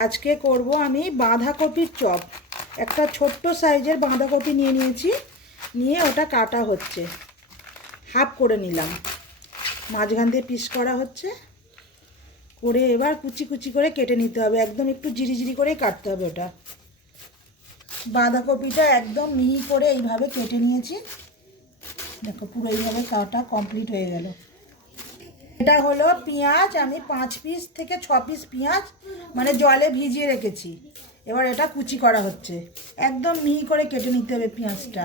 আজকে করব আমি বাঁধাকপির চপ। একটা ছোট্ট সাইজের বাঁধাকপি নিয়ে নিয়েছি, নিয়ে ওটা কাটা হচ্ছে। হাফ করে নিলাম। মাঝখান দিয়ে পিস করা হচ্ছে। করে এবার কুচি কুচি করে কেটে নিতে হবে। একদম একটু জিরি জিরি করে কাটতে হবে ওটা। বাঁধাকপিটা একদম মিহি করে এইভাবে কেটে নিয়েছি। দেখো পুরো এইভাবে কাটা কমপ্লিট হয়ে গেল। এটা হলো পেঁয়াজ। আমি পাঁচ পিস থেকে ছ পিস পেঁয়াজ মানে জলে ভিজিয়ে রেখেছি। এবার এটা কুচি করা হচ্ছে। একদম মিহি করে কেটে নিতে হবে পেঁয়াজটা।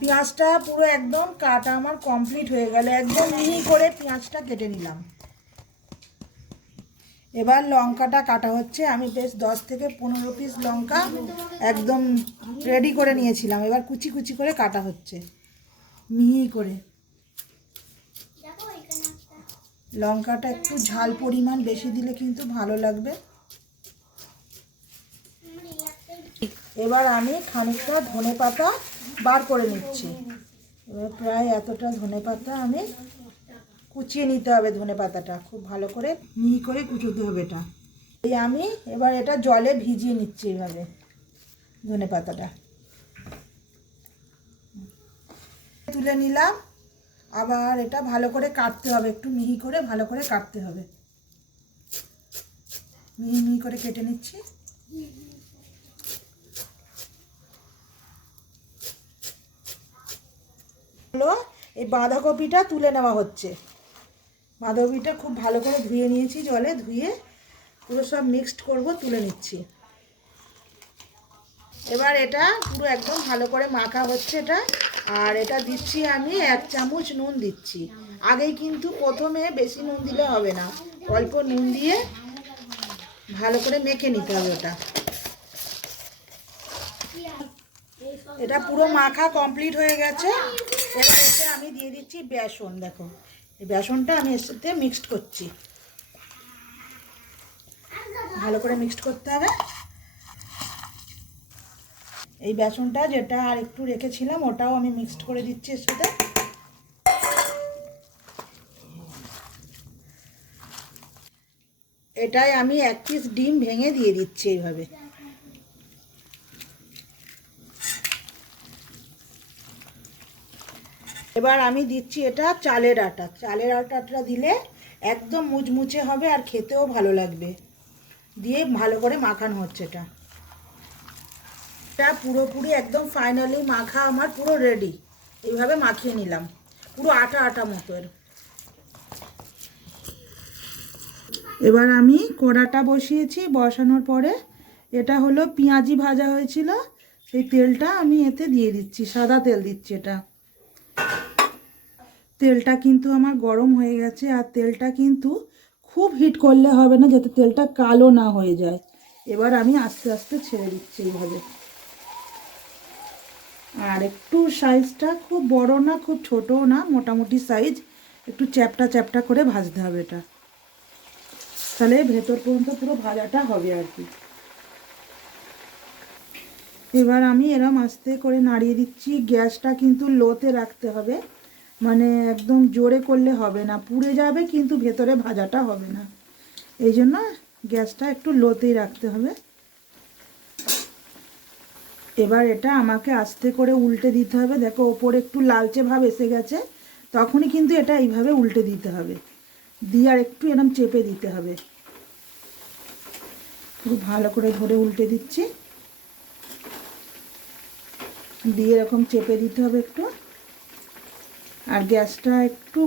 পেঁয়াজটা পুরো একদম কাটা আমার কমপ্লিট হয়ে গেল। একদম মিহি করে পেঁয়াজটা কেটে নিলাম। এবার লঙ্কাটা কাটা হচ্ছে। আমি বেশ দশ থেকে পনেরো পিস লঙ্কা একদম রেডি করে নিয়েছিলাম। এবার কুচি কুচি করে কাটা হচ্ছে। মিহি করে। লঙ্কাটা একটু ঝাল পরিমাণ বেশি দিলে কিন্তু ভালো লাগবে। এবার আমি খানিকটা ধনে পাতা বার করে নিচ্ছি। এবার প্রায় এতটা ধনে পাতা আমি কুচিয়ে নিতে হবে ধনে পাতাটা। খুব ভালো করে মিহি করে কুচোতে হবে এটা। এই আমি এবার এটা জলে ভিজিয়ে নিচ্ছি এইভাবে ধনে পাতাটা। তুলে নিলাম। আবার এটা ভালো করে কাটতে হবে, একটু মিহি করে ভালো করে কাটতে হবে। মিহি মিহি করে কেটে নিচ্ছি। হলো, এই বাঁধাকপিটা তুলে নেওয়া হচ্ছে। বাঁধাকপিটা খুব ভালো করে ধুয়ে নিয়েছি জলে, ধুয়ে পুরো সব মিক্সড করব, তুলে নিচ্ছি। এবার এটা পুরো একদম ভালো করে মাখা হচ্ছে এটা। আর এটা দিচ্ছি আমি এক চামচ নুন দিচ্ছি। আগেই কিন্তু প্রথমে বেশি নুন দিলে হবে না। অল্প নুন দিয়ে ভালো করে মেখে নিতে হবে ওটা। এটা পুরো মাখা কমপ্লিট হয়ে গেছে। এবার এতে আমি দিয়ে দিচ্ছি বেসন, দেখো। এই বেসনটা আমি এর সাথে মিক্সড করছি। ভালো করে মিক্সড করতে হবে। এই বেসনটা যেটা আর একটু রেখেছিলাম, ওটাও আমি মিক্সড করে দিচ্ছি এর সাথে। এটাই আমি এক পিস ডিম ভেঙে দিয়ে দিচ্ছি এইভাবে। এবার আমি দিচ্ছি এটা চালের আটা। চালের আটাটা দিলে একদম মুচমুচে হবে আর খেতেও ভালো লাগবে। দিয়ে ভালো করে মাখানো হচ্ছে এটা। এটা পুরোপুরি একদম ফাইনালি মাখা আমার পুরো রেডি এইভাবে মাখিয়ে নিলাম। পুরো আটা আটা মতোর। এবার আমি কড়াটা বসিয়েছি বসানোর পরে এটা হলো পেঁয়াজি ভাজা হয়েছিল। সেই তেলটা আমি এতে দিয়ে দিচ্ছি, সাদা তেল দিচ্ছি এটা। তেলটা কিন্তু আমার গরম হয়ে গেছে আর তেলটা কিন্তু খুব হিট করলে হবে না, যাতে তেলটা কালো না হয়ে যায়। এবার আমি আস্তে আস্তে ছেড়ে দিচ্ছি এইভাবে। আর একটু সাইজটা খুব বড় না, খুব ছোটও না, মোটামুটি সাইজ একটু চ্যাপটা চ্যাপটা করে ভাজতে হবে এটা। তাহলে ভেতর পর্যন্ত পুরো ভাজাটা হবে আর কি। এবার আমি এরম আস্তে করে নাড়িয়ে দিচ্ছি। গ্যাসটা কিন্তু লোতে রাখতে হবে। মানে একদম জোরে করলে হবে না। পুড়ে যাবে কিন্তু ভেতরে ভাজাটা হবে না। এই জন্য গ্যাসটা একটু লোতেই রাখতে হবে। এবার এটা আমাকে আস্তে করে উল্টে দিতে হবে। দেখো, ওপরে একটু লালচে ভাব এসে গেছে। তখনই কিন্তু এটা এইভাবে উল্টে দিতে হবে। দিয়ে আর একটু এরম চেপে দিতে হবে। খুব ভালো করে ধরে উল্টে দিচ্ছি। দিয়ে এরকম চেপে দিতে হবে একটু। আর গ্যাসটা একটু,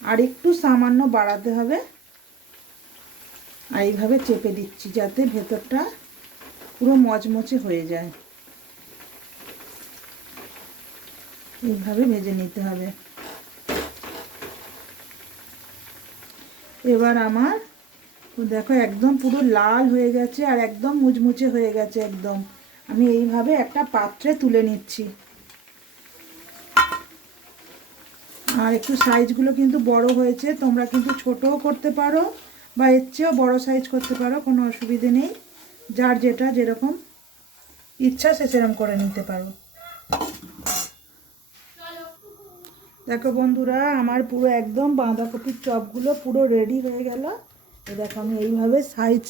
আর একটু সামান্য বাড়াতে হবে। আর এইভাবে চেপে দিচ্ছি যাতে ভেতরটা পুরো মচমচে হয়ে যায়। এইভাবে ভেজে নিতে হবে। এবার আমার, দেখো একদম পুরো লাল হয়ে গেছে আর একদম মুচমুচে হয়ে গেছে একদম। আমি এইভাবে একটা পাত্রে তুলে নিচ্ছি। আর একটু সাইজগুলো কিন্তু বড় হয়েছে, তোমরা কিন্তু ছোটও করতে পারো বা এর চেয়েও বড়ো সাইজ করতে পারো, কোনো অসুবিধে নেই। যার যেটা যেরকম ইচ্ছা সে সেরকম করে নিতে পারো। দেখো বন্ধুরা, আমার পুরো একদম বাঁধাকপির চপগুলো পুরো রেডি হয়ে গেল। দেখো আমি এইভাবে সাইজ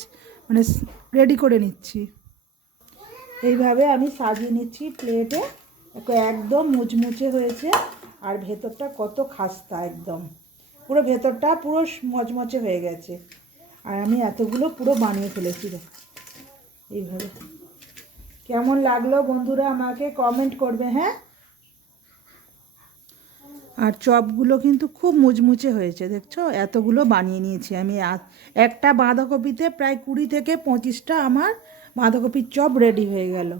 মানে রেডি করে নিচ্ছি। এইভাবে আমি সাজিয়ে নিচ্ছি প্লেটে একদম মুচমুচে হয়েছে আর ভেতরটা কত খাস্তা একদম। পুরো ভেতরটা পুরো মচমচে হয়ে গেছে। আর আমি এতগুলো পুরো বানিয়ে ফেলেছি। এইভাবে। কেমন লাগল বন্ধুরা আমাকে কমেন্ট করবে হ্যাঁ? আর চপগুলো কিন্তু খুব মুচমুচে হয়েছে, দেখছ? এতগুলো বানিয়ে নিয়েছি আমি। একটা বাঁধাকপিতে প্রায় কুড়ি থেকে পঁচিশটা আমার বাঁধাকপির চপ রেডি হয়ে গেল।